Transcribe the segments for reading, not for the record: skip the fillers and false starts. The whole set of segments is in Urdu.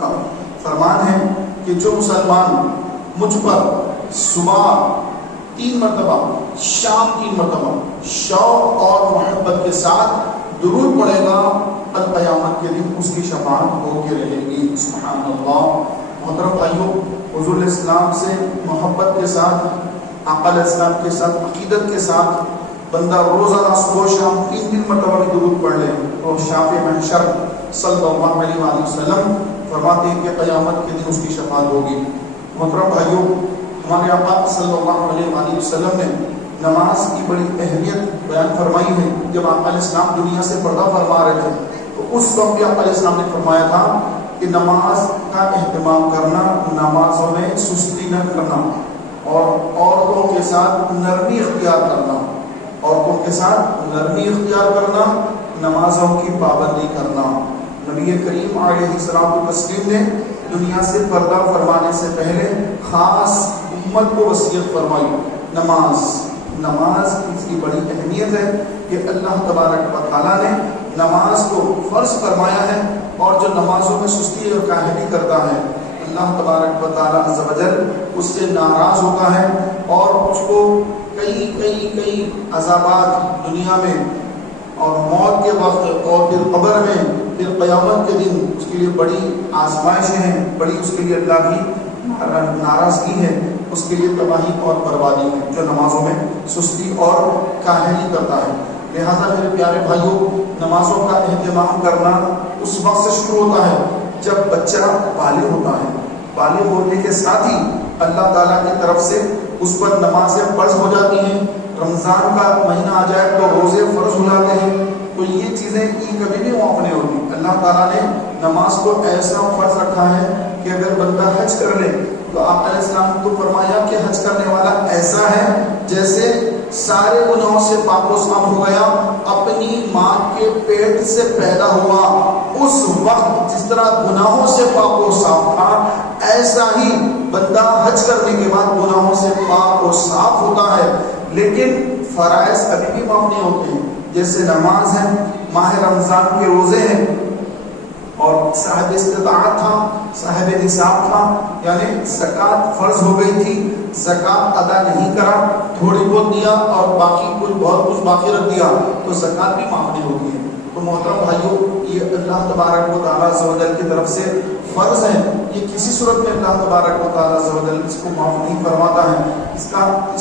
کا فرمان ہے کہ جو مسلمان مجھ پر صبح 3 مرتبہ شام 3 مرتبہ شوق اور محبت کے ساتھ درود پڑھے گا القیامت کے دن اس کی شفاعت ہو کے رہے گی۔ سبحان اللہ۔ محترم بھائیوں، حضور اسلام سے محبت کے ساتھ، آقا علیہ السلام کے ساتھ، عقیدت کے ساتھ بندہ روزانہ صبح شام 3 مرتبہ بھی درود پڑھ لے تو شافع محشر صلی اللہ علیہ وآلہ وسلم فرماتے ہیں کہ قیامت کے دن اس کی شفاعت ہوگی۔ محترم بھائیوں، ہمارے آقا صلی اللہ علیہ وآلہ وسلم نے نماز کی بڑی اہمیت بیان فرمائی ہے۔ جب آقا علیہ السلام دنیا سے پردہ فرما رہے تھے تو اس وقت بھی آقا علیہ السلام نے فرمایا تھا کہ نماز کا اہتمام کرنا، نمازوں میں سستی نہ کرنا، اور عورتوں کے ساتھ نرمی اختیار کرنا، عورتوں کے ساتھ نرمی اختیار کرنا، نمازوں کی پابندی کرنا۔ نبی کریم علیہ الصلوۃ والتسلیم نے دنیا سے پردہ فرمانے سے پہلے خاص امت کو وصیت فرمائی، نماز اس کی بڑی اہمیت ہے کہ اللہ تبارک و تعالیٰ نے نماز کو فرض فرمایا ہے، اور جو نمازوں میں سستی اور کاہلی کرتا ہے اللہ تبارک و تعالیٰ عز و جل اس سے ناراض ہوتا ہے، اور اس کو کئی عذابات دنیا میں اور موت کے وقت اور پھر قبر میں، پھر قیامت کے دن اس کے لیے بڑی آزمائشیں ہیں، بڑی اس کے لیے اللہ کی ناراضگی ہے، اس کے لیے تباہی اور بربادی ہے جو نمازوں میں سستی اور کاہلی کرتا ہے۔ لہٰذا میرے پیارے بھائیوں، نمازوں کا اہتمام کرنا اس وقت سے شروع ہوتا ہے جب بچہ بالغ ہوتا ہے۔ بالغ ہونے کے ساتھ ہی اللہ تعالیٰ کی طرف سے اس پر نمازیں فرض ہو جاتی ہیں۔ رمضان کا مہینہ آ جائے تو روزے فرض ہو جاتے ہیں۔ تو یہ چیزیں کبھی بھی معاف نہیں ہوتی۔ اللہ تعالیٰ نے نماز کو ایسا فرض رکھا ہے کہ اگر بندہ حج کر لے تو آقا علیہ السلام کو فرمایا کہ حج کرنے والا ایسا ہے جیسے سارے گناہوں سے پاک و صاف ہو گیا، اپنی ماں کے پیٹ سے پیدا ہوا اس وقت جس طرح گناہوں سے پاک و صاف تھا، ایسا ہی بندہ حج کرنے کے بعد گناہوں سے پاک و صاف ہوتا ہے۔ لیکن فرائض ابھی بھی معاف نہیں ہوتے ہیں، جیسے نماز ہے، ماہ رمضان کے روزے ہیں، اور صاحب استطاعت تھا، صاحب نصاب تھا، یعنی زکوٰۃ فرض ہو گئی تھی، زکوٰۃ ادا نہیں کرا، تھوڑی بہت دیا اور باقی بہت کچھ باقی رکھ دیا تو زکوٰۃ بھی معاف نہیں ہوتی ہے۔ تو محترم بھائیوں، یہ اللہ تبارک و تعالیٰ عز و جل کی طرف سے فرض ہے، یہ کسی صورت میں اللہ تبارک و تعالیٰ عز و جل اس کو معاف نہیں فرماتا ہے۔ اس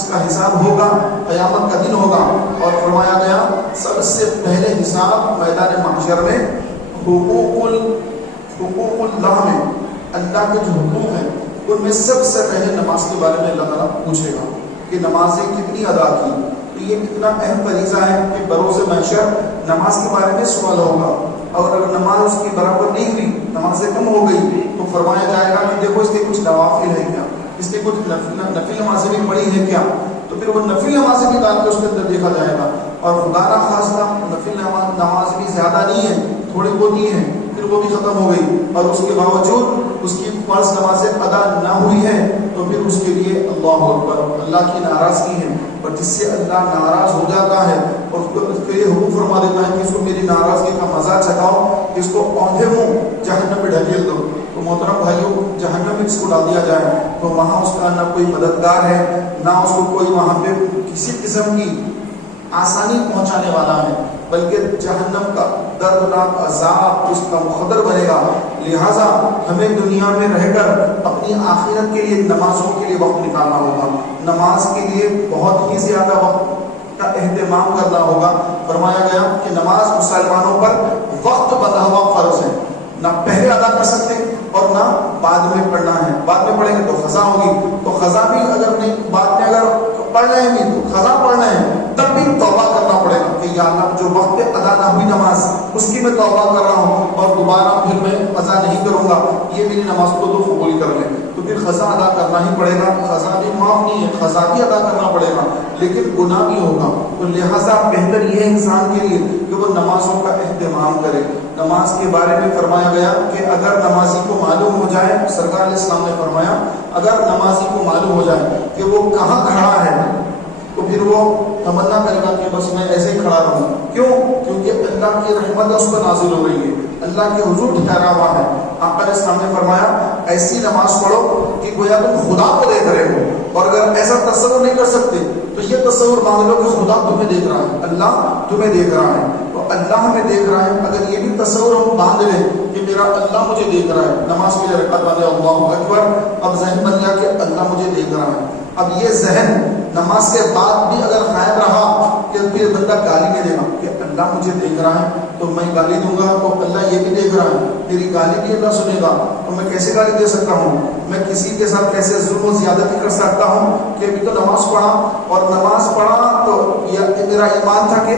کا حساب ہوگا، قیامت کا دن ہوگا، اور فرمایا گیا سب سے پہلے حساب میدان محشر میں حقوق اللہ میں، اللہ کے جو حقوق ہیں ان میں سب سے پہلے نماز کے بارے میں اللہ تعالیٰ پوچھے گا کہ نمازیں کتنی ادا کی۔ تو یہ اتنا اہم فریضہ ہے کہ بروز محشر نماز کے بارے میں سوال ہوگا، اور اگر نماز اس کی برابر نہیں ہوئی، نمازیں کم ہو گئی، تو فرمایا جائے گا کہ دیکھو اس کے کچھ نوافل ہے کیا، اس نے کچھ نفل نمازیں بھی پڑھی ہے کیا، تو پھر وہ نفل نمازیں بھی ڈال کے اس کے اندر دیکھا جائے گا، اور خدا نہ خواستہ نفل نماز بھی زیادہ نہیں ہے، تھوڑی بہت ہی ہے، پھر وہ بھی ختم ہو گئی، اور اس کے باوجود اس کی فرض نمازیں ادا نہ ہوئی ہے، تو پھر اس کے لیے اللہ اکبر، اللہ کی ناراضگی ہے، اور جس سے اللہ ناراض ہو جاتا ہے اور اس کے لیے حکم فرما دیتا ہے کہ اس کو میری ناراضگی کا مزہ چکھاؤ، اس کو اوندھے منہ جہنم میں ڈھکیل دو۔ تو محترم بھائیوں، جہنم میں اس کو ڈال دیا جائے تو وہاں اس کا نہ کوئی مددگار ہے، نہ اس کو کوئی وہاں پہ کسی قسم کی آسانی پہنچانے والا ہے، بلکہ جہنم کا دردناک عذاب اس کا مقدر بنے گا۔ لہٰذا ہمیں دنیا میں رہ کر اپنی آخرت کے لیے نمازوں کے لیے وقت نکالنا ہوگا، نماز کے لیے بہت ہی زیادہ وقت کا اہتمام کرنا ہوگا۔ فرمایا گیا کہ نماز مسلمانوں پر وقت بندھا ہوا فرض ہے، نہ پہلے ادا کر سکتے اور نہ بعد میں پڑھنا ہے، بعد میں پڑھیں گے تو قضا ہوگی، تو قضا بھی اگر نہیں، بعد میں اگر پڑھ رہے ہیں بھی تو قضا پڑھنا ہے، تب بھی توبہ کرنا پڑے گا کہ یا اللہ جو وقت پہ ادا نہ ہوئی نماز اس کی میں توبہ کر رہا ہوں، اور دوبارہ پھر میں قضا نہیں کروں گا، یہ میری نماز کو تو قبول کر لیں، تو پھر قضا ادا کرنا ہی پڑے گا۔ قضا بھی معاف نہیں ہے، قضا بھی ادا کرنا پڑے گا، لیکن گناہ بھی ہوگا، تو لہٰذا بہتر یہ ہے انسان کے لیے کہ وہ نمازوں کا اہتمام کرے۔ نماز کے بارے میں فرمایا گیا کہ اگر نمازی کو معلوم ہو جائے، سرکار علیہ السلام نے فرمایا اگر نمازی کو معلوم ہو جائے کہ وہ کہاں کھڑا ہے تو پھر وہ تمنا کرے گا کہ بس میں ایسے ہی کھڑا رہوں. کیوں؟ کیونکہ اللہ کی رحمت اس پر نازل ہو رہی ہے, اللہ کے حضور ٹھہرا ہوا ہے. آقا علیہ السلام نے فرمایا ایسی نماز پڑھو کہ گویا تم خدا کو دیکھ رہے ہو. اور اگر ایسا تصور نہیں کر سکتے تو یہ تصور مان لو کہ خدا تمہیں دیکھ رہا ہے, اللہ تمہیں دیکھ رہا ہے. تو اللہ ہمیں دیکھ رہا ہے, اگر یہ بھی تصور ہم باندھ لیں کہ میرا اللہ مجھے دیکھ رہا ہے, نماز کے لیے رکعت باندھے اللہ اکبر, اب ذہن بن گیا کہ اللہ مجھے دیکھ رہا ہے. اب یہ ذہن نماز کے بعد بھی اگر قائم رہا کہ پھر بندہ گالی نہیں دے گا کہ اللہ مجھے دیکھ رہا ہے تو میں گالی دوں گا, تو اللہ یہ بھی دیکھ رہا ہے, میری گالی بھی اللہ سنے گا, تو میں کیسے گالی دے سکتا ہوں, میں کسی کے ساتھ کیسے ظلم و زیادتی کر سکتا ہوں کہ ابھی تو نماز پڑھا, اور نماز پڑھا تو یہ میرا ایمان تھا کہ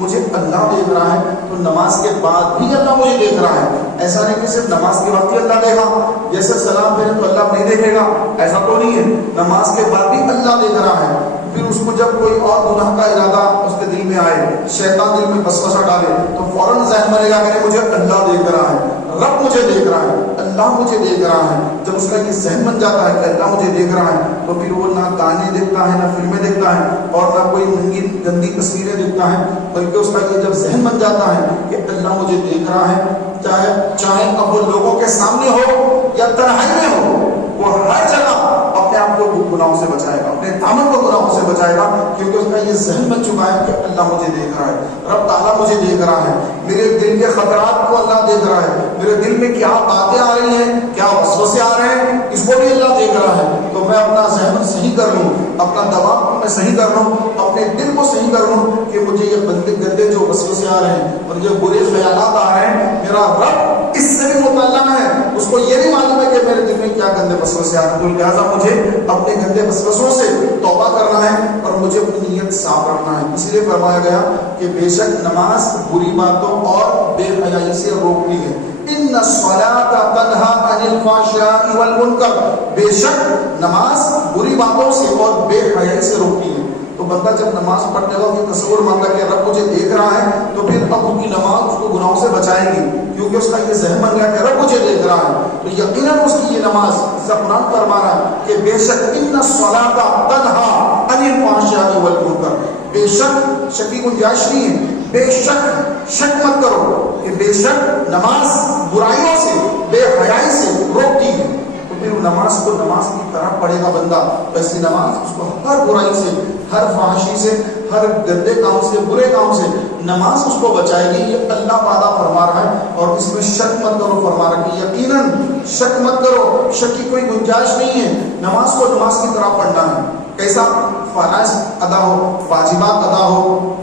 مجھے اللہ دیکھ رہا ہے, تو نماز کے بعد بھی اللہ مجھے دیکھ رہا ہے. ایسا نہیں کہ صرف نماز کے وقت ہی اللہ دیکھا, جیسے سلام پھیرے تو اللہ نہیں دیکھے گا, ایسا تو نہیں ہے. نماز کے بعد بھی اللہ دیکھ رہا ہے. پھر اس کو جب کوئی اور گناہ کا ارادہ اس کے دل میں آئے, شیطان دل میں وسوسہ ڈالے, تو فوراً ذہن بنے گا کہ مجھے اللہ دیکھ رہا ہے, رب مجھے دیکھ رہا ہے, اللہ مجھے دیکھ رہا ہے. جب اس کا یہ ذہن بن جاتا ہے کہ اللہ مجھے دیکھ رہا ہے, تو پھر وہ نہ گانے دیکھتا ہے, نہ فلمیں دیکھتا ہے, اور نہ کوئی ننگی گندی تصویریں دیکھتا ہے, بلکہ اس کا یہ جب ذہن بن جاتا ہے کہ اللہ مجھے دیکھ رہا ہے, چاہے اب وہ لوگوں کے سامنے ہو یا تنہائی میں ہو, وہ ہر جگہ اپنے آپ کو گناہوں سے بچائے گا, اپنے دامن کو گناہوں سے بچائے گا, کیونکہ اس کا یہ ذہن بن چکا ہے کہ اللہ مجھے دیکھ رہا ہے, رب تعالیٰ مجھے دیکھ رہا ہے, میرے دل کے خطرات کو اللہ دیکھ رہا ہے, میرے دل میں کیا باتیں آ رہی ہیں, کیا وسوسے آ رہے ہیں, اس کو بھی اللہ دیکھ رہا ہے. تو میں اپنا ذہن صحیح کر لوں, اپنا دماغ کو میں صحیح کر لوں, اپنے دل کو صحیح کر لوں کہ مجھے یہ گندے جو وسوسے آ رہے ہیں اور جو برے خیالات آ رہے ہیں, میرا رب اس سے بھی مطلع ہے, اس کو یہ نہیں معلوم ہے کہ میرے دل میں کیا گندے وسوسے آ رہے ہیں. تو لہٰذا مجھے اپنے گندے وسوسوں سے توبہ کرنا ہے اور مجھے اپنی نیت صاف رکھنا ہے. اسی لیے فرمایا گیا کہ بے شک نماز بری باتوں اور بے حیائی سے روکتی ہے. ان الصلاۃ تنہا عن الفحشاء والمنکر, بے شک نماز بری باتوں سے اور بے حیائی سے روکتی ہے. تو بندہ جب نماز پڑھنے وقت یہ تصور مانتا کہ رب مجھے دیکھ رہا ہے, تو پھر اب ان کی نماز اس کو گناہوں سے بچائے گی, کیونکہ اس کا یہ ذہن بن گیا کہ رب مجھے دیکھ رہا ہے. تو یقیناً اس کی یہ نماز قرآن فرما رہا ہے کہ بے شک ان الصلاۃ تنہا عن الفحشاء والمنکر, بے شک شکی گنجائش نہیں ہے, بے شک مت کرو کہ بے شک نماز برائیوں سے بے حیائی سے روکتی ہے. تو پھر نماز کو نماز کی طرح پڑھے گا بندہ, ایسی نماز اس کو ہر برائی سے, ہر فحاشی سے, ہر گندے کام سے, برے کام سے نماز اس کو بچائے گی. یہ اللہ وعدہ فرما رہا ہے, اور اس میں شک مت کرو فرما رہا ہے کہ یقیناً شک مت کرو, شک کی کوئی گنجائش نہیں ہے. نماز کو نماز کی طرح پڑھنا ہے. کیسا؟ فرائض ادا ہو, واجبات ادا ہو,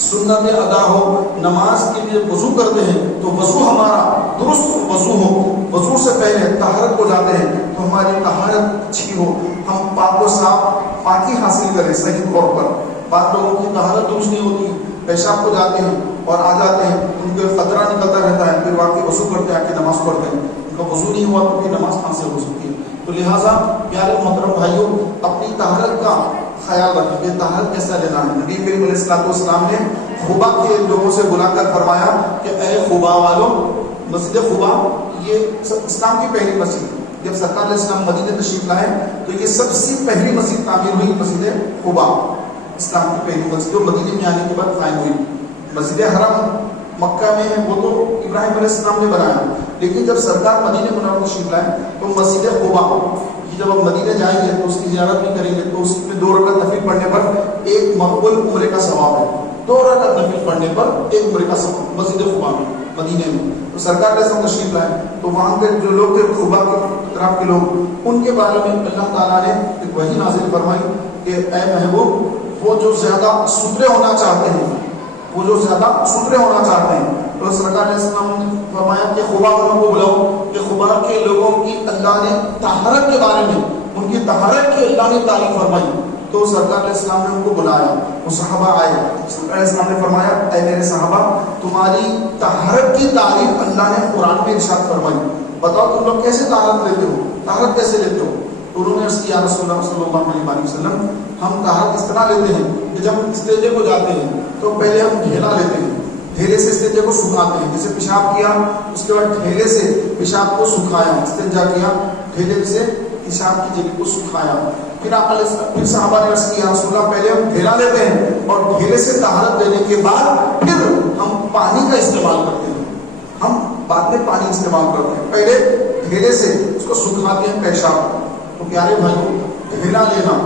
سنتیں ادا ہو. نماز کے لیے وضو کرتے ہیں تو وضو ہمارا درست وضو ہو, وضو سے پہلے طہارت کو جاتے ہیں تو ہماری طہارت اچھی ہو, ہم پاک و صاف پاکی حاصل کریں صحیح طور پر. بعض لوگوں کی طہارت درست نہیں ہوتی, پیشاب کو جاتے ہیں اور آ جاتے ہیں, ان کے قطرہ نکلتا رہتا ہے, پھر واقعی وضو کرتے ہیں, آ کے نماز پڑھتے ہیں, ان کا وضو نہیں ہوا تو پھر نماز کہاں سے ہو سکتی ہے. تو لہٰذا پیارے محترم بھائیوں, اپنی طہارت کا خیال رکھیں کہ طہارت کیسا لینا ہے. نبی کریم علیہ السلام نے خبا کے لوگوں سے بلا کر فرمایا کہ اے خبا والوں, مسجد خبا یہ اسلام کی پہلی مسجد ہے. جب سرکار علیہ السلام مدینہ تشریف لائے تو یہ سب سے پہلی مسجد تعمیر ہوئی, مسجد خبا اسلام کی پہلی مسجد جو مدینہ میں آنے کے بعد قائم ہوئی. مسجد حرم مکہ میں ہے, وہ تو ابراہیم علیہ السلام نے بنایا, لیکن جب سرکار مدینہ منورہ تشریف لائے تو مسجد خبا, جب آپ مدینہ جائیں گے تو اس کی زیارت بھی کریں گے تو اس میں 2 رکعت نفل پڑھنے پر ایک مقبول عمرے کا ثواب ہے. 2 رکعت نفل پڑھنے پر ایک عمرے کا ثواب مسجد خبا میں مدینہ میں. تو سرکار علیہ السلام تشریف لائے تو وہاں کے جو لوگ تھے خبا کے طرف کے لوگ, ان کے بارے میں اللہ تعالیٰ نے ایک وحی نازل فرمائی کہ اے محبوب, وہ جو زیادہ ستھرے ہونا چاہتے ہیں, وہ جو زیادہ ستھرے ہونا چاہتے ہیں. تو سرکار علیہ السلام نے فرمایا کہ خبا والوں کو بلاؤ کہ خبا کے لوگوں کی اللہ نے طہارت کے بارے میں, ان کی طہارت کی اللہ نے تعریف فرمائی. تو سرکار علیہ السلام نے ان کو بلایا, وہ صحابہ آئے. سرکار علیہ السلام نے فرمایا اے میرے صحابہ, تمہاری طہارت کی تعریف اللہ نے قرآن میں ارشاد فرمائی, بتاؤ تم لوگ کیسے طہارت لیتے ہو, طہارت کیسے لیتے ہو. انہوں نے عرض کیا رسول اللہ صلی اللہ علیہ وسلم, ہم طہارت اس طرح لیتے ہیں کہ جب استنجے کو جاتے ہیں تو پہلے ہم ڈھیلا لیتے ہیں, ڈھیلے سے استنجے کو سکھاتے ہیں. جیسے پیشاب کیا اس کے بعد ڈھیلے سے پیشاب کو سکھایا, استنجا کیا ڈھیلے سے پیشاب کی جگہ کو سکھایا. پھر صحابہ نے عرض کیا رسول اللہ پہلے ہم ڈھیلا لیتے ہیں اور ڈھیلے سے طہارت لینے کے بعد پھر ہم پانی کا استعمال کرتے ہیں، ہم بعد میں پانی استعمال کرتے ہیں، پہلے ڈھیلے سے اس کو سکھاتے ہیں پیشاب۔ تو پیارے بھائیوں ڈھیلا لینا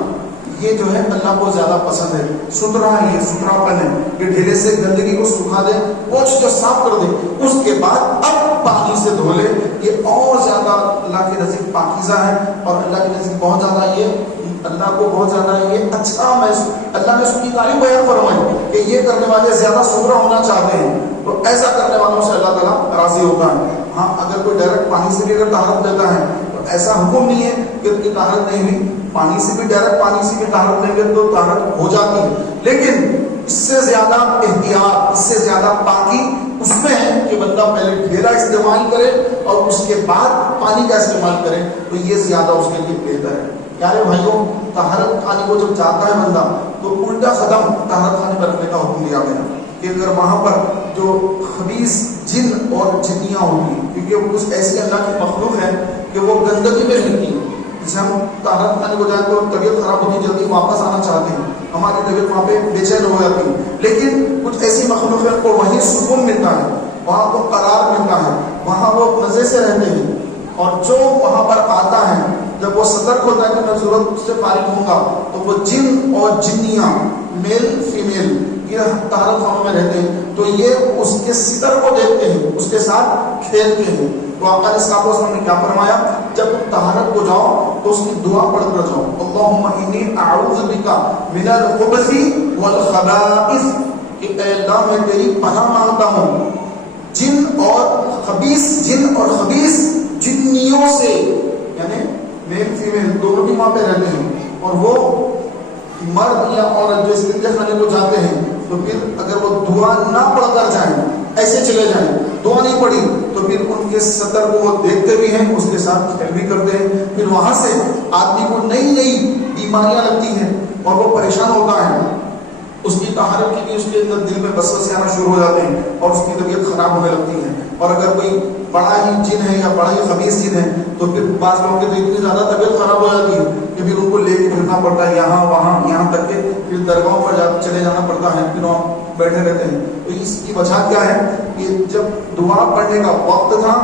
یہ جو ہے اللہ کو زیادہ پسند ہے، ستھرا ہے، یہ ستھرا پن ہے کہ ڈھیلے سے گندگی کو سکھا دے، پوچھ کے صاف کر دے، اس کے بعد اب پانی سے دھو لے، یہ اور زیادہ اللہ کے نزدیک پاکیزہ ہے اور اللہ کے نزدیک بہت زیادہ یہ اللہ کو بہت زیادہ یہ اچھا محسوس، اللہ نے اس کی تعریف بیان فرمائی کہ یہ کرنے والے زیادہ ستھرا ہونا چاہتے ہیں، تو ایسا کرنے والوں سے اللہ تعالیٰ راضی ہوتا ہے۔ ہاں اگر کوئی ڈائریکٹ پانی سے بھی اگر طہارت لیتا ہے تو ایسا حکم نہیں ہے کہ ان کی طہارت نہیں ہوئی، پانی سے بھی ڈائریکٹ پانی سے بھی طہارت لیں گے تو طہارت ہو جاتی ہے، لیکن اس سے زیادہ احتیاط، اس سے زیادہ پاکی اس میں ہے کہ بندہ پہلے ڈھیلا استعمال کرے اور اس کے بعد پانی کا استعمال کرے، تو یہ زیادہ اس کے لیے بہتر ہے۔ پیارے بھائیوں طہارت خانے کو جب جاتا ہے بندہ تو الٹا قدم طہارت خانے پر رکھنے کا حکم دیا گیا کہ اگر وہاں پر جو خبیث جن اور جنیاں ہوگی، کیونکہ وہ کچھ ایسی اللہ کی مخلوق ہے کہ وہ گندگی میں رہتی ہے، جسے ہم طہارت خانے کو جائیں تو طبیعت خراب ہوتی جلدی واپس آنا چاہتے ہیں، ہماری طبیعت وہاں پہ بے چین ہو جاتی ہے، لیکن کچھ ایسی مخلوق ہے کو وہیں سکون ملتا ہے، وہاں کو قرار ملتا ہے، وہاں وہ مزے سے رہتے ہیں، اور جو وہاں پر آتا ہے جب وہ سترک ہوتا ہے کہ میں ضرورت سے فارغ ہوں گا تو وہ جن اور جنیاں میل فیمیل یہ طہارت خانوں میں رہتے ہیں، تو یہ اس کے ستر کو دیکھتے ہیں، اس کے ساتھ کھیلتے ہیں۔ تو آقا علیہ الصلوۃ والسلام نے کیا فرمایا، جب طہارت کو جاؤ تو اس کی دعا پڑھ کر جاؤ، اللہم انی اعوذ بک من الخبث والخبائث، کہ اے اللہ میں تیری پناہ مانگتا ہوں جن اور خبیث جنیوں سے، یعنی میل فیمیل دونوں بھی وہاں پہ رہتے ہیں، اور وہ مرد یا عورت جو استنجا خانے کو جاتے ہیں تو پھر اگر وہ دعا نہ پڑھ کر جائیں، ایسے چلے جائیں، دعا نہیں پڑھی تو پھر ان کے سطر کو وہ دیکھتے بھی ہیں، اس کے ساتھ کھیل بھی کرتے ہیں، پھر وہاں سے آدمی کو نئی نئی بیماریاں لگتی ہیں اور وہ پریشان ہوتا ہے، اس کی طہارت کی بھی اس کے اندر دل میں وسوسے آنا شروع ہو جاتے ہیں اور اس کی طبیعت خراب ہونے لگتی ہے۔ اور اگر کوئی بڑا ہی جن ہے یا بڑا ہی خبیث جن ہے تو پھر بعض لوگوں کی تو اتنی زیادہ طبیعت خراب ہو جاتی ہے کہ پھر ان کو لے کے پھرنا پڑتا ہے یہاں وہاں، یہاں تک کہ پھر درگاہوں پر چلے جانا پڑتا ہے، پھر وہاں بیٹھے رہتے ہیں۔ تو اس کی وجہ کیا ہے کہ جب دعا پڑھنے کا وقت تھا،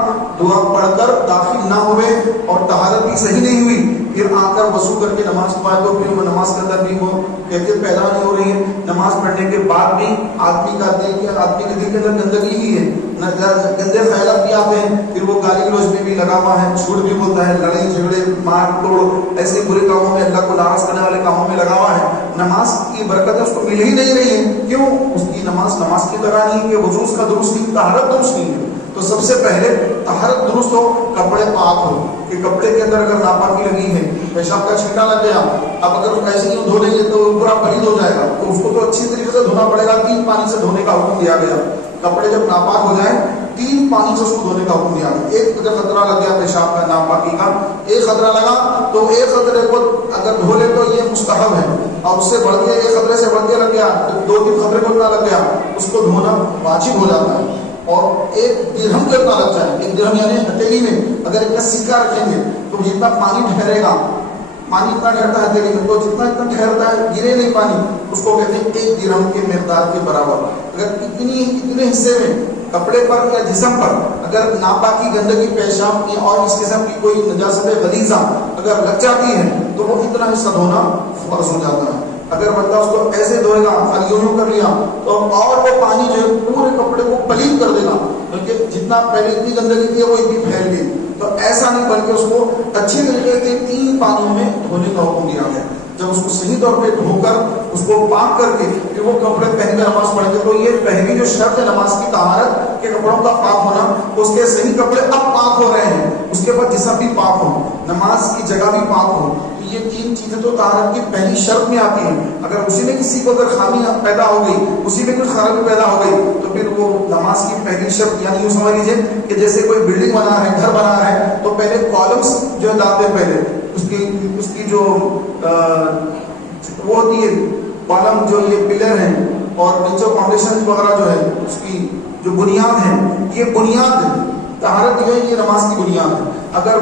دعا پڑھ کر داخل نہ ہوئے اور طہارت بھی صحیح نہیں ہوئی، پھر آ کر وضو کر کے نماز پڑھائے تو پھر وہ نماز کے اندر بھی وہ کیفیت پیدا نہیں ہو رہی ہے، نماز پڑھنے کے بعد بھی آدمی کے دل کے اندر گندگی ہی ہے، گندے خیالات بھی آتے ہیں، پھر وہ گالی گلوچ میں بھی لگا ہوا ہے، جھوٹ بھی بولتا ہے، لڑائی جھگڑے مار توڑ ایسے برے کاموں میں، اللہ کو ناراض کرنے والے کاموں میں لگا ہوا ہے، نماز کی برکتیں اس کو مل ہی نہیں رہی ہے۔ کیوں؟ اس کی نماز کی طرح نہیں کہ وضو اس کا درست نہیں، طہارت درست نہیں ہے۔ تو سب سے پہلے طہارت درست ہو، کپڑے پاک ہو، کہ کپڑے کے اندر اگر ناپاکی لگی ہے، پیشاب کا چھینٹا لگ گیا، اب اگر ایسے ہی دھو لیں گے تو پورا پلید ہو جائے گا، تو اس کو تو اچھی طریقے سے دھونا پڑے گا، 3 پانی سے دھونے کا حکم دیا گیا۔ کپڑے جب ناپاک ہو جائیں 3 پانی سے اس کو دھونے کا حکم دیا گیا۔ ایک اگر خطرہ لگ گیا پیشاب کا ناپاکی کا، ایک خطرہ لگا تو ایک خطرے کو اگر دھو لے تو یہ مستحب ہے، اور اس سے بڑھ کے ایک خطرے سے بڑھ کے لگ گیا، 2-3 خطرے کو اتنا لگ گیا، اس کو دھونا واجب ہو جاتا ہے۔ اور 1 درہم کے اتنا لگ جائے، 1 درہم یعنی ہتھیلی میں اگر ایک سکہ رکھیں گے تو جتنا پانی ٹھہرے گا، پانی اتنا ٹھہرتا ہے ہتھیلی میں، تو جتنا ٹھہرتا ہے گرے نہیں پانی، اس کو کہتے ہیں 1 درہم کے مقدار کے برابر۔ اگر اتنے حصے میں کپڑے پر یا جسم پر اگر ناپاکی گندگی پیشاب کی اور اس قسم کی کوئی نجاست غلیظہ اگر لگ جاتی ہے تو وہ اتنا حصہ دھونا فرض ہو جاتا ہے۔ اگر بندہ اس کو ایسے دھوئے گا، خالی یوں کر لیا تو اور وہ پانی جو ہے پورے کپڑے کو پلید کر دے گا، بلکہ جتنا پہلے اتنی گندگی تھی وہ اتنی پھیل گئی۔ تو ایسا نہیں، بلکہ اس کو اچھی طریقے سے 3 پانیوں میں دھونے کا حکم دیا گیا۔ جب اس کو صحیح طور پہ دھو کر اس کو پاک کر کے پھر وہ کپڑے پہن کر نماز پڑھیں گے، تو یہ پہلی جو شرط ہے نماز کی طہارت کے کپڑوں کا پاک ہونا، اس کے صحیح کپڑے اب پاک ہو رہے ہیں، اس کے بعد جسم بھی پاک ہو، نماز کی جگہ بھی پاک ہو۔ یہ 3 چیزیں تو طہارت کی پہلی شرط میں آتی ہیں۔ اگر اسی میں کسی کو اگر خامی پیدا ہو گئی، اسی میں کچھ خرابی پیدا ہو گئی، تو پھر وہ نماز کی پہلی شرط، یعنی یوں سمجھ لیجیے کہ جیسے کوئی بلڈنگ بنا رہا ہے، گھر بنا رہا ہے، تو پہلے کالمس جو ہے ڈالتے ہیں، پہلے اس کی جو وہ ہوتی ہے کالم، جو یہ پلر ہیں اور نیچے فاؤنڈیشن وغیرہ جو ہے اس کی جو بنیاد ہے، یہ بنیاد طہارت جو ہے یہ نماز کی بنیاد ہے۔ اگر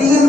3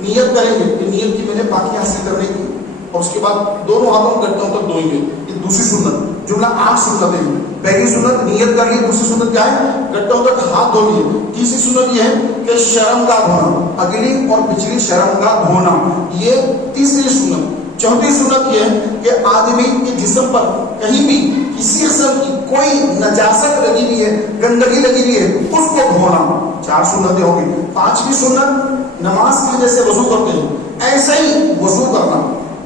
نیت کریں گے کہ نیت کی میں نے پاکی حاصل کرنے کی، اور اس کے بعد دونوں ہاتھوں گٹوں تک دھوئیں گے. یہ دوسری سنت. جملہ 8 سنتیں ہیں. پہلی سنت نیت کر لی. دوسری سنت کیا ہے؟ گٹوں تک ہاتھ دھو لیے. تیسری سنت یہ ہے کہ شرمگاہ دھونا، اگلی اور پچھلی شرمگاہ دھونا، یہ تیسری سنت. چوتھی سنت یہ ہے کہ آدمی کے جسم پر کہیں بھی کسی قسم کی کوئی نجاست لگی ہوئی ہے، گندگی لگی ہوئی ہے، اس کو دھونا. 4 سنتیں ہوگی. 5ویں سنت نماز کی وجہ سے وضو کرتے ہیں، ایسے ہی وضو کرنا،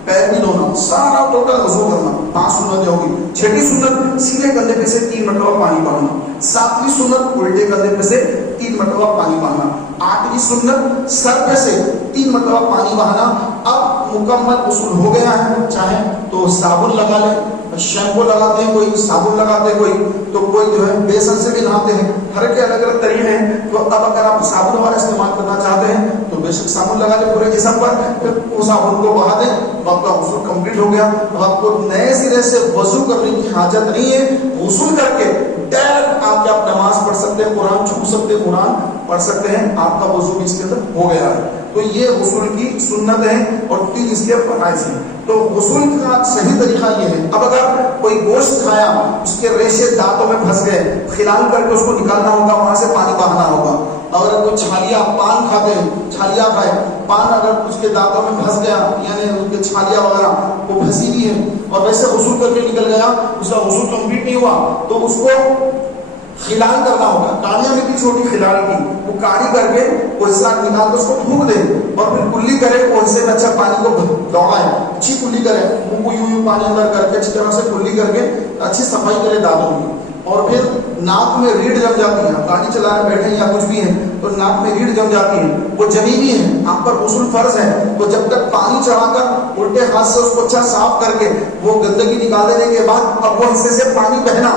پیر بھی دھونا، سارا ٹوٹل وضو کرنا. 5 سنتیں ہوگی. 6ویں سنت سیدھے کندھے پہ سے 3 مرتبہ پانی بہانا. 7ویں سنت الٹے کندھے پہ سے 3 مرتبہ پانی بہانا. 8ویں سنت سر پہ سے 3 مرتبہ پانی بہانا. اب مکمل غسل ہو گیا ہے. چاہے تو صابن لگا لیں، شیمپو لگاتے ہیں کوئی، صابن لگاتے ہیں کوئی، تو کوئی جو ہے بیسن سے بھی نہاتے ہیں. ہر کے الگ الگ طریقے ہیں. تو اب اگر آپ صابن والا استعمال کرنا چاہتے ہیں تو بے شک صابن لگا لیں پورے جسم پر، پھر وہ صابن کو بہا دیں. آپ کا غسل کمپلیٹ ہو گیا. اب آپ کو نئے سرے سے وضو کرنے کی حاجت نہیں ہے. غسل کر کے ڈائریکٹ آپ کیا نماز پڑھ سکتے ہیں، قرآن چھو سکتے ہیں، قرآن پڑھ سکتے ہیں. آپ کا وضو بھی اس کے اندر ہو گیا ہے. تو یہ غسل کی سنت ہے اور 3 اس کے فرائض ہیں. تو غسل کا صحیح طریقہ یہ ہے. اب اگر کوئی گوشت کھایا، اس کے ریشے دانتوں میں پھنس گئے، خلال کر کے اس کو نکالنا ہوگا، وہاں سے پانی بہانا ہوگا. اگر کوئی چھالیا پان کھاتے ہیں، چھالیا کھائے، پان اگر اس کے دانتوں میں پھنس گیا، یعنی اس کے چھالیا وغیرہ وہ پھنسی ہوئی ہے اور ویسے غسل کر کے نکل گیا، اس کا غسل کمپلیٹ نہیں ہوا، تو اس کو خلال کرنا ہوگا. کاڑیاں بھی چھوٹی خلال کی، وہ کاڑی کر کے وہ حصہ نکال کے اس کو پھونک دے اور پھر کلی کرے. وہ حصے میں اچھا پانی کو دوڑائے، اچھی کلی کرے، منہ کو یوں پانی اندر کر کے اچھی طرح سے کلی کر کے اچھی صفائی کرے دانتوں کی. اور پھر ناک میں ریڑھ جم جاتی ہے، گاڑی چلا رہے بیٹھے یا کچھ بھی ہے تو ناک میں ریڑھ جم جاتی ہے، وہ جمی بھی ہے، آپ پر غسل فرض ہے. تو جب تک پانی چڑھا کر الٹے ہاتھ سے اس کو اچھا صاف کر کے وہ گندگی نکال دینے کے بعد اب وہ حصے سے پانی بہنا،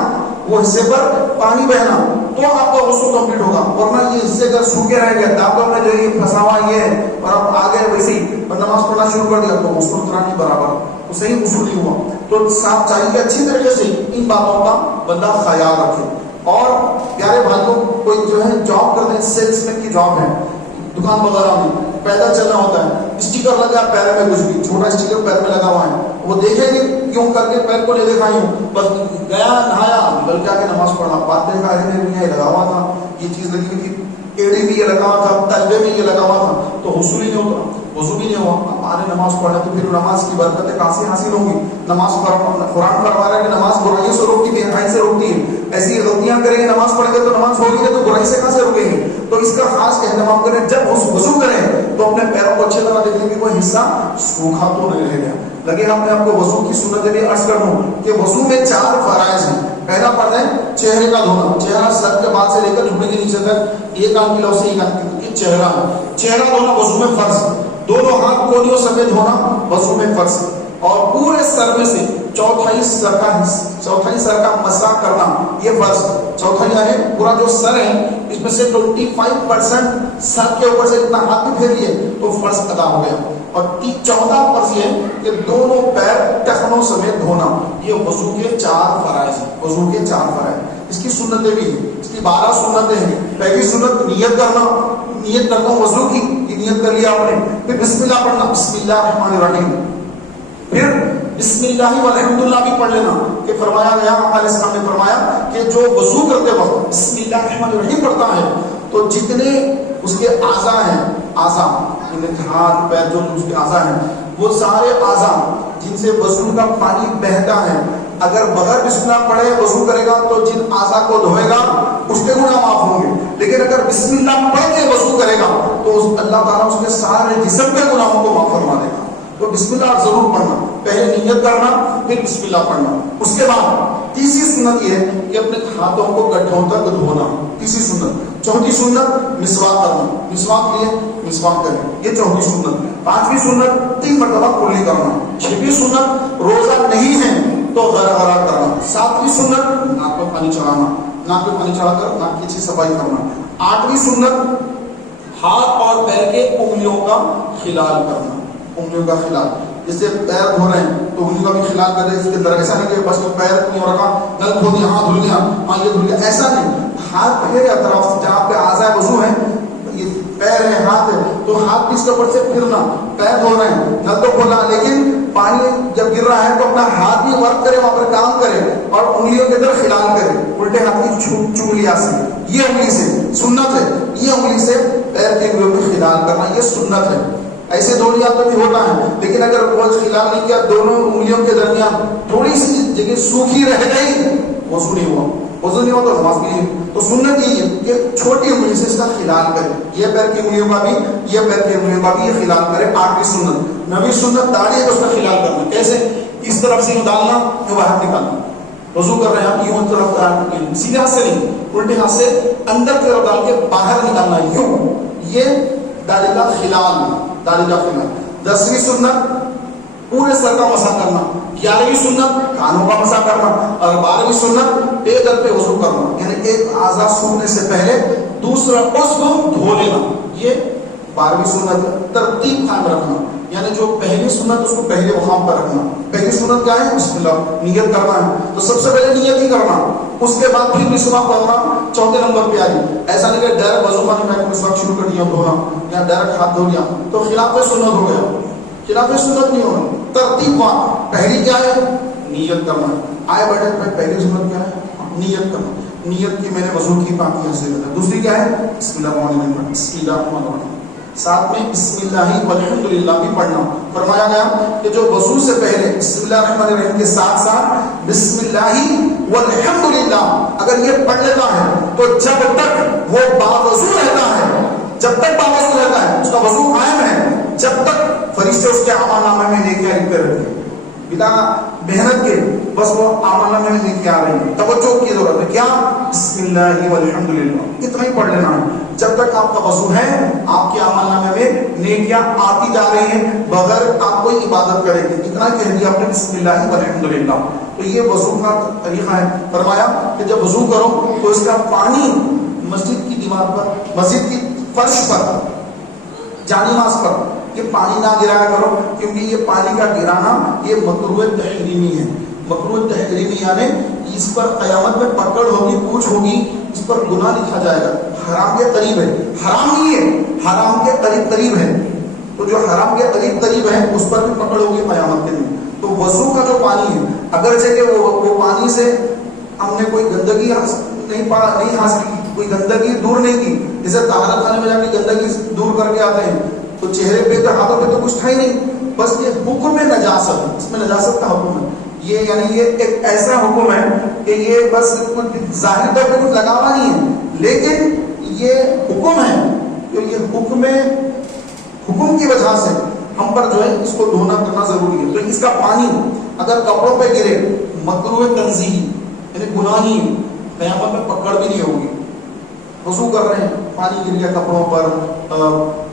وہ حصے پر پانی بہنا، تو آپ کا غسل کمپلیٹ ہوگا. ورنہ یہ حصے اگر سوکھے رہ گئے، دانتوں میں جو یہ پھنسا ہوا یہ ہے اور آپ آگے ویسے ہی نماز پڑھنا شروع کر دیا تو غسل کرنا نہیں برابر، تو صحیح غسل نہیں ہوا. تو صاف چاہیے کہ اچھی طریقے سے ان باتوں کا بندہ خیال رکھے. اور پیارے بھائیوں، کوئی جو ہے جاب کرتے ہیں، سیلس مین کی جاب ہے، دکان وغیرہ میں پیدل چلنا ہوتا ہے، اسٹیکر لگا پیر میں، کچھ بھی چھوٹا اسٹیکر پیر میں لگا ہوا ہے، وہ دیکھیں گے کیوں کر کے پیر کو لے دیکھا ہوں، بس گیا نہایا نکل کے آ کے نماز پڑھنا. بات دیکھا ارے میں یہ لگا ہوا تھا، یہ چیز لگی ہوئی تھی، ایڑی بھی یہ لگا ہوا تھا، تلوے میں یہ لگا ہوا تھا، تو غسل ہی نہیں ہوتا، وضو بھی نہیں ہوا. آنے نماز پڑھنے تو پھر نماز کی برکتیں کہاں سے حاصل ہوں گی؟ نماز قرآن فرما رہا ہے کہ نماز برائیوں سے روکتی ہے، برائی سے روکتی ہے. ایسی غلطیاں کریں گے، نماز پڑھیں گے تو نماز ہوگی نہیں تو برائی سے کہاں سے روکیں گے؟ تو اس کا خاص اہتمام کریں. جب وضو کریں تو اپنے پیروں کو اچھی طرح دیکھیں کہ کوئی حصہ سوکھا تو نہیں رہ گیا. لگے ہم نے آپ کو وضو کی سنتیں بھی عرض کر دوں کہ وضو میں 4 فرائض ہیں. پہلا فرض ہے چہرے کا دھونا. چہرہ سر کے بعد سے لے کر گھٹنے کے نیچے تک ایک آنکھ کی لو سے ایک آنکھ کی چہرہ ہے. چہرہ دھونا وضو میں فرض. دونوں ہاتھ کولیوں سمیت دھونا وضو میں فرض. اور پورے سر میں سے چوتھائی سر کا مسح کرنا یہ فرض. چوتھائی یعنی پورا جو سر ہے اس میں سے 25% سر کے اوپر سے اتنا ہاتھ بھی پھیر لیے تو فرض ادا ہو گیا. اور 14 فرض یہ کہ دونوں پیر ٹخنوں سمیت دھونا. یہ وضو کے 4 فرائض ہیں. وضو کے 4 فرائض. اس کی سنتیں بھی ہیں، اس کی 12 سنتیں ہیں. پہلی سنت نیت کرنا. نیت کرنا وضو کی، یہ نیت کر لیا آپ نے. پھر بسم اللہ پڑھنا، بسم اللہ الرحمن الرحیم. پھر بسم اللہ والحمدللہ بھی پڑھ لینا کہ فرمایا گیا، علیہ السلام نے فرمایا کہ جو وضو کرتے وقت بسم اللہ الرحمن الرحیم پڑھتا ہے تو جتنے اس کے اعضاء ہیں، اعضاء ہاتھ پیر جو اس کے اعضاء ہیں، وہ سارے اعضاء جن سے وضو کا پانی بہتا ہے، اگر بغیر بسم اللہ پڑھے وضو کرے گا تو جن اعضاء کو دھوئے گا اس کے گناہ معاف ہوں گے. لیکن اگر بسم اللہ پڑھ کے وضو کرے گا تو اللہ تعالیٰ اس کے سارے جسم کے گناہوں کو معاف فرما دے گا. تو بسم اللہ ضرور پڑھنا. پہلے نیت کرنا، پھر بسم اللہ پڑھنا. اس کے بعد تیسری سنت یہ ہے کہ اپنے ہاتھوں کو گٹھوں تک دھونا. تیسری سنت. چوتھی سنت مسواک کرنا. مسواک لیے مسواک کریں، یہ چوتھی سنت. 5ویں سنت 3 مرتبہ کلی کرنا. 6ویں سنت روزہ نہیں ہے تو غرغرہ کرنا. 7ویں سنت ناک پہ پانی چڑھانا. ناک پہ پانی چڑھا کر ناک کی اچھی صفائی کرنا. 8ویں سنت ہاتھ اور پیر کے انگلیوں کا خلال کرنا. انگلیوں کا خلال، جیسے پیر دھو رہے ہیں تو انگلیوں کا بھی خلال کر رہے ہیں. اس کے اندر ایسا نہیں کہ بس پیر نہیں رکھا، نل کھول دیا، ہاتھ دھل گیا، ہاں یہ دھل گیا، ایسا نہیں. ہاتھ پیر اطراف جہاں پہ اعضاء وضو ہیں، یہ پیر ہے ہاتھ ہے تو ہاتھ بھی اس کے اوپر سے پھرنا، پیر دھو رہے ہیں نہ تو کھولا، لیکن پانی جب گر رہا ہے تو اپنا ہاتھ بھی ورک کرے، وہاں پر کام کرے اور انگلیوں کے طرف خلال کرے، الٹے ہاتھ کی چنگلیاں سے، یہ انگلی سے سنت ہے، یہ انگلی سے پیر کے انگلیوں میں خلال کرنا یہ سنت ہے. ایسے دو ہاتھوں بھی ہوتا ہے، لیکن اگر وہ خلال نہیں کیا دونوں انگلیوں کے درمیان تھوڑی سی جگہ سوکھی رہ گئی، وضو نہیں ہوا، وضو نہیں ہوا تو نماز بھی نہیں. تو سنت یہ ہے کہ چھوٹی انگلی سے اس کا خلال کرے، یہ پیر کی انگلیوں کا بھی، یہ پیر کی انگلیوں کا بھی یہ خلال کرے. آٹھویں سنت، نویں سنت داڑھی ہے تو اس کا خلال کرنا. کیسے؟ اس طرف سے یوں ڈالنا، یوں باہر نکالنا. وضو کر رہے ہیں آپ، یوں طرف سیدھے ہاتھ سے نہیں، الٹے ہاتھ سے اندر کی طرف ڈال کے باہر نکالنا یوں، یہ داڑھی کا خلال، داڑھی کا خلال. 10ویں سنت پورے سر کا مسح کرنا. 11ویں سنت کانوں کا مسح کرنا. اور 12ویں سنت پے در پہ وضو کرنا، یعنی ایک اعضاء سوکھنے سے پہلے دوسرا عضو دھو لینا. یہ 12ویں سنت. ترتیب قائم رکھنا، یعنی جو پہلی سنت اس کو پہلے مقام پر رکھنا. پہلی سنت کیا ہے؟ بسم اللہ، نیت کرنا ہے تو سب سے پہلے نیت ہی کرنا، اس کے بعد پھر مسواک پڑھنا چوتھے نمبر پہ آئی. ایسا نہیں کہ ڈائریکٹ وضو خانے میں مسواک شروع کر دیا دھونا یا ڈائریکٹ ہاتھ دھو لیا تو خلاف سنت ہو گیا. خلاف سنت نہیں ہونا. ترتیب پہلی کیا ہے؟ نیت کرنا. آئے بیٹھے پہلی سنت کیا ہے؟ نیت کرنا. نیت کی میں نے وضو کی پاکی حاصل کرنا. دوسری کیا ہے؟ بسم اللہ الرحمن الرحیم، بسم اللہ الرحمن الرحیم. ساتھ میں بسم اللہ والحمدللہ بھی پڑھنا. فرمایا گیا کہ جو وضو سے پہلے بسم اللہ الرحمن الرحیم کے ساتھ ساتھ بسم اللہ والحمدللہ اگر یہ پڑھ لیتا ہے تو جب تک وہ باوضو رہتا ہے، جب تک باوضو رہتا ہے اس کا وضو قائم ہے، جب تک فرشتے اس کے اعمال نامے میں نیکیاں لکھتے رہتے ہیں بنا محنت کے، بس وہ اعمال نامے میں نیکیاں آ رہی ہیں. توجہ کی ضرورت ہے. کیا؟ بسم اللہ والحمدللہ اتنا ہی پڑھ لینا ہے. جب تک آپ کا وضو ہے آپ کے اعمال نامے میں نیکیاں آتی جا رہی ہیں بغیر آپ کوئی عبادت کرے گی. اتنا کہہ دیا آپ نے بسم اللہ والحمدللہ. تو یہ وضو کا طریقہ ہے. فرمایا کہ جب وضو کرو تو اس کا پانی مسجد کی دیوار پر، مسجد کی فرش پر، جانماز پر یہ پانی نہ گرایا کرو، کیونکہ یہ پانی کا گرانا یہ مکروہ تحریمی ہے. مکروہ تحریمی یعنی اس پر قیامت میں پکڑ ہوگی، پوچھ ہوگی، اس پر گناہ لکھا جائے گا. حرام کے قریب ہے، حرام نہیں ہے، حرام کے قریب قریب ہے. تو جو حرام کے قریب قریب ہے اس پر بھی پکڑ ہوگی قیامت کے دن. تو وضو کا جو پانی ہے اگرچہ کہ وہ پانی سے ہم نے کوئی گندگی نہیں حاصل کی، کوئی گندگی دور نہیں کی. جیسے طہارت خانے میں جا کے گندگی دور کر کے آتے ہیں تو چہرے پہ تو ہاتھوں پہ تو کچھ تھا ہی نہیں، بس یہ حکم نجاست، اس میں نجاست کا حکم ہے. یہ یعنی یہ ایک ایسا حکم ہے کہ یہ بس کچھ ظاہر طور پہ کچھ لگا ہوا نہیں ہے، لیکن یہ حکم ہے کہ یہ حکم کی وجہ سے ہم پر جو ہے اس کو دھونا کرنا ضروری ہے. تو اس کا پانی اگر کپڑوں پہ گرے مکروہ تنزیہی یعنی گناہ نہیں ہے، قیامت میں پکڑ بھی نہیں ہوگی. وضو کر رہے ہیں، پانی گر گیا کپڑوں پر،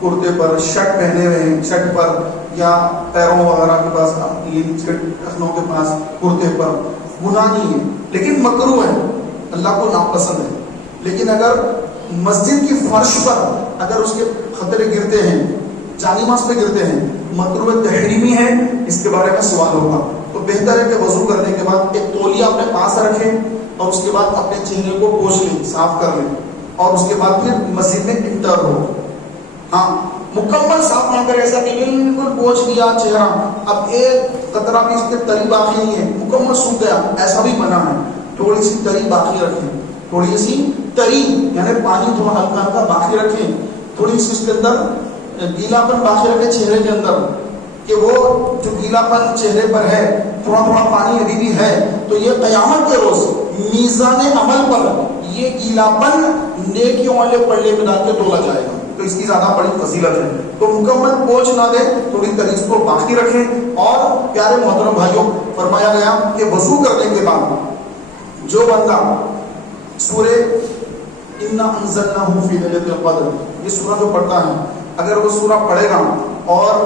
کرتے پر، شرٹ پہنے ہوئے ہیں شرٹ پر یا پیروں وغیرہ کے پاس، یہ ٹخنوں کے پاس، کرتے پر، گناہ نہیں ہے لیکن مکروہ ہے، اللہ کو ناپسند ہے. لیکن اگر مسجد کی فرش پر اگر اس کے خطرے گرتے ہیں، جانماز پہ گرتے ہیں، مکروہ تحریمی ہے، اس کے بارے میں سوال ہوگا. تو بہتر ہے کہ وضو کرنے کے بعد ایک تولیہ اپنے پاس رکھیں اور اس کے بعد اپنے چہرے کو پوچھ لیں، صاف کر لیں اور اس کے بعد پھر مسجد میں انٹر ہو. ہاں مکمل صاف نہ کرے، ایسا کہ بالکل پوچھ لیا چہرہ اب ایک قطرہ بھی اس کے تری باقی نہیں ہے، مکمل سوکھ گیا، ایسا بھی منع ہے. تھوڑی سی تری باقی رکھیں، تھوڑی سی تری یعنی پانی تھوڑا ہلکا ہلکا باقی رکھیں، تھوڑی سی اس کے اندر گیلا پن باقی رکھے چہرے کے اندر کہ وہ جو گیلا پن چہرے پر ہے تھوڑا تھوڑا پانی ابھی بھی ہے تو یہ قیامت کے روز میزان عمل پر یہ گیلا پن نیکیوں والے پلڑے میں ڈال کے تولا جائے گا. تو اس کی زیادہ بڑی فضیلت ہے. تو مکمل پوچھ نہ دیں، تھوڑی تری کو باقی رکھیں. اور پیارے محترم بھائیوں، فرمایا گیا کہ وضو کرنے کے بعد جو بندہ سورہ انا انزلناہ فی لیلۃ القدر یہ سورہ جو پڑھتا ہے، اگر وہ سورہ پڑھے گا اور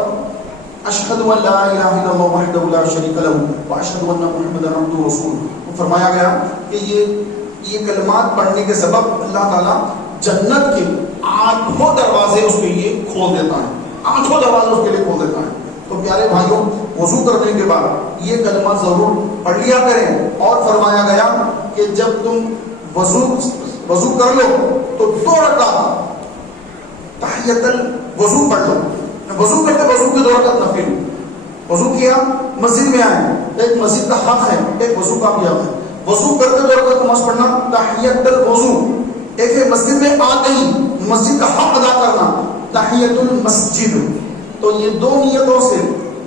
اشہد ان لا الہ الا اللہ وحدہ لا شریک لہ واشہد ان محمدا عبدہ ورسولہ، تو فرمایا گیا کہ یہ کلمات پڑھنے کے سبب اللہ تعالیٰ جنت کے 8 دروازے اس کے لیے کھول دیتا ہے، 8 دروازے اس کے لیے کھول دیتا ہے. تو پیارے بھائیوں، وضو کرنے کے بعد یہ کلمہ ضرور پڑھ لیا کریں. اور فرمایا گیا کہ جب تم وضو کر لو تو 2 رکعت تحیت الوضو پڑھ لو. وضو کرتے وضو کی 2 رکعت نفل. وضو کیا مسجد میں آئے, ایک مسجد کا حق ہے, ایک وضو کا بھی حق ہے. وضو کرتے 2 رکعت نماز پڑھنا تحیت الوضو. ایک ہے مسجد میں آتے ہی مسجد کا حق ادا کرنا تحیت المسجد. تو یہ 2 نیتوں سے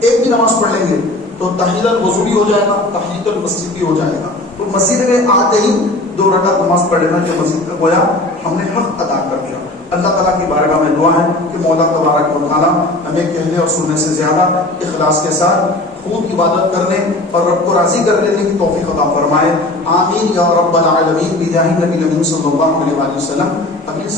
ایک بھی نماز پڑھ لیں گے تو تحیت الوضو بھی ہو جائے گا, تحیت المسجد بھی ہو جائے گا. تو مسجد میں آتے ہی 2 رکعت نماز پڑھ لینا کہ مسجد کا گویا ہم نے حق ادا کر دیا. اللہ تعالیٰ کی بارگاہ میں دعا ہے کہ مولا تبارک و تعالیٰ ہمیں کہنے اور سننے سے زیادہ اخلاص کے ساتھ خوب عبادت کرنے اور رب کو راضی کر لینے کی توفیق عطا فرمائے. آمین یا رب العالمین بجاہ نبی صلی اللہ علیہ وسلم. اگلی